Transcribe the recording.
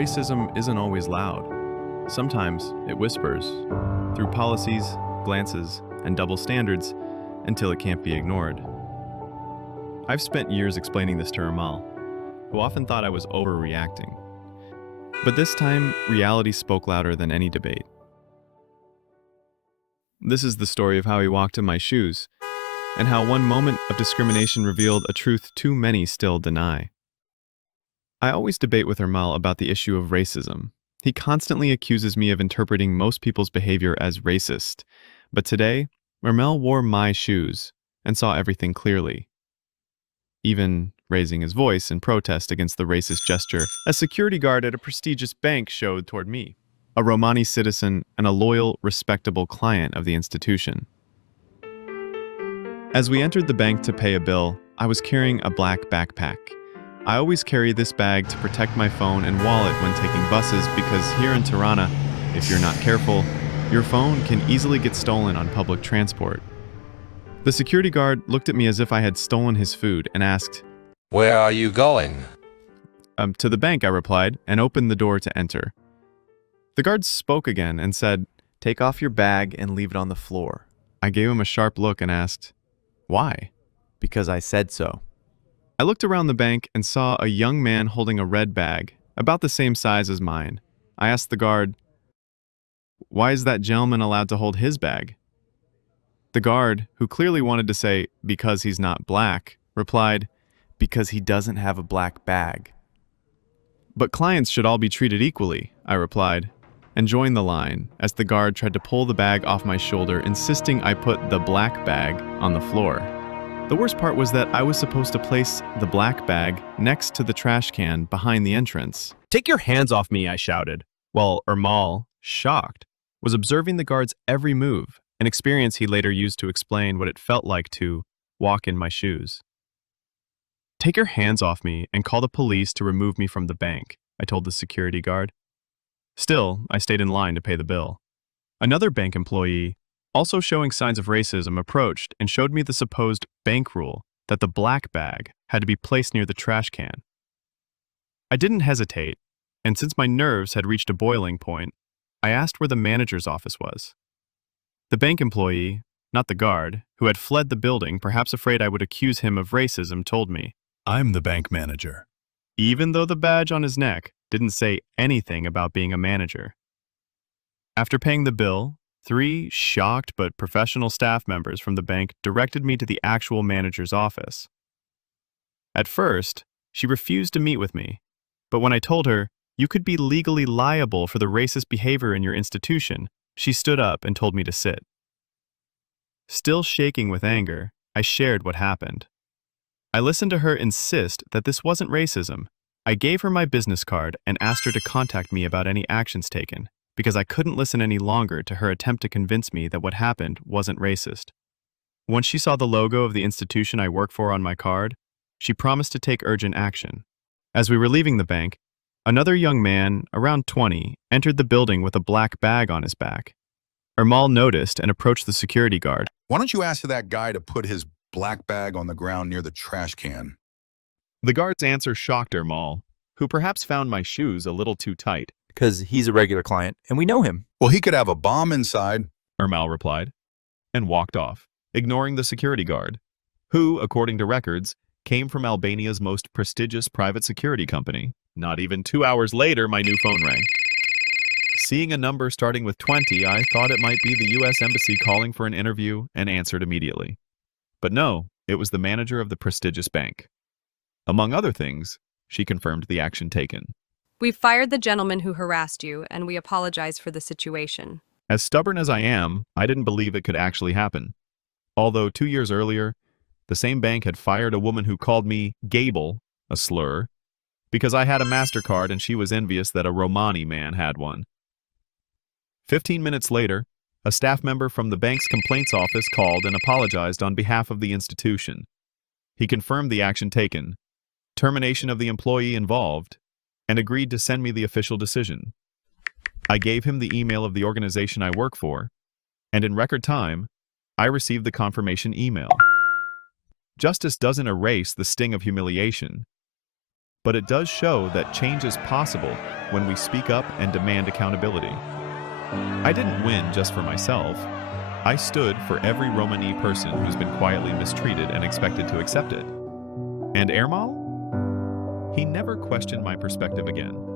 Racism isn't always loud. Sometimes it whispers, through policies, glances, and double standards, until it can't be ignored. I've spent years explaining this to Ramal, who often thought I was overreacting. But this time, reality spoke louder than any debate. This is the story of how he walked in my shoes, and how one moment of discrimination revealed a truth too many still deny. I always debate with Ramal about the issue of racism. He constantly accuses me of interpreting most people's behavior as racist. But today, Ramal wore my shoes and saw everything clearly, even raising his voice in protest against the racist gesture a security guard at a prestigious bank showed toward me, a Romani citizen and a loyal, respectable client of the institution. As we entered the bank to pay a bill, I was carrying a black backpack. I always carry this bag to protect my phone and wallet when taking buses because here in Tirana, if you're not careful, your phone can easily get stolen on public transport. The security guard looked at me as if I had stolen his food and asked, "Where are you going?" To the bank, I replied, and opened the door to enter. The guard spoke again and said, "Take off your bag and leave it on the floor." I gave him a sharp look and asked, "Why?" "Because I said so." I looked around the bank and saw a young man holding a red bag, about the same size as mine. I asked the guard, "Why is that gentleman allowed to hold his bag?" The guard, who clearly wanted to say, "because he's not black," replied, "Because he doesn't have a black bag." "But clients should all be treated equally," I replied, and joined the line as the guard tried to pull the bag off my shoulder, insisting I put the black bag on the floor. The worst part was that I was supposed to place the black bag next to the trash can behind the entrance. "Take your hands off me," I shouted, while Ramal, shocked, was observing the guard's every move, an experience he later used to explain what it felt like to walk in my shoes. "Take your hands off me and call the police to remove me from the bank," I told the security guard. Still, I stayed in line to pay the bill. Another bank employee, also showing signs of racism, approached and showed me the supposed bank rule that the black bag had to be placed near the trash can. I didn't hesitate, and since my nerves had reached a boiling point, I asked where the manager's office was. The bank employee, not the guard, who had fled the building, perhaps afraid I would accuse him of racism, told me, "I'm the bank manager." even though the badge on his neck didn't say anything about being a manager. After paying the bill, 3 shocked but professional staff members from the bank directed me to the actual manager's office. At first, she refused to meet with me, but when I told her, "You could be legally liable for the racist behavior in your institution," she stood up and told me to sit. Still shaking with anger, I shared what happened. I listened to her insist that this wasn't racism. I gave her my business card and asked her to contact me about any actions taken, because I couldn't listen any longer to her attempt to convince me that what happened wasn't racist. Once she saw the logo of the institution I work for on my card, she promised to take urgent action. As we were leaving the bank, another young man, around 20, entered the building with a black bag on his back. Ramal noticed and approached the security guard. "Why don't you ask that guy to put his black bag on the ground near the trash can?" The guard's answer shocked Ramal, who perhaps found my shoes a little too tight. "Because he's a regular client, and we know him." "Well, he could have a bomb inside." Ramal replied, and walked off, ignoring the security guard, who, according to records, came from Albania's most prestigious private security company. Not even 2 hours later, my new phone rang. Seeing a number starting with 20, I thought it might be the U.S. Embassy calling for an interview and answered immediately. But no, it was the manager of the prestigious bank. Among other things, she confirmed the action taken. "We've fired the gentleman who harassed you, and we apologize for the situation." As stubborn as I am, I didn't believe it could actually happen. Although 2 years earlier, the same bank had fired a woman who called me Gable, a slur, because I had a MasterCard and she was envious that a Romani man had one. 15 minutes later, a staff member from the bank's complaints office called and apologized on behalf of the institution. He confirmed the action taken, termination of the employee involved, and agreed to send me the official decision. I gave him the email of the organization I work for, and in record time, I received the confirmation email. Justice doesn't erase the sting of humiliation. but it does show that change is possible when we speak up and demand accountability. I didn't win just for myself. I stood for every Romani person who's been quietly mistreated and expected to accept it. And Ermal? He never questioned my perspective again.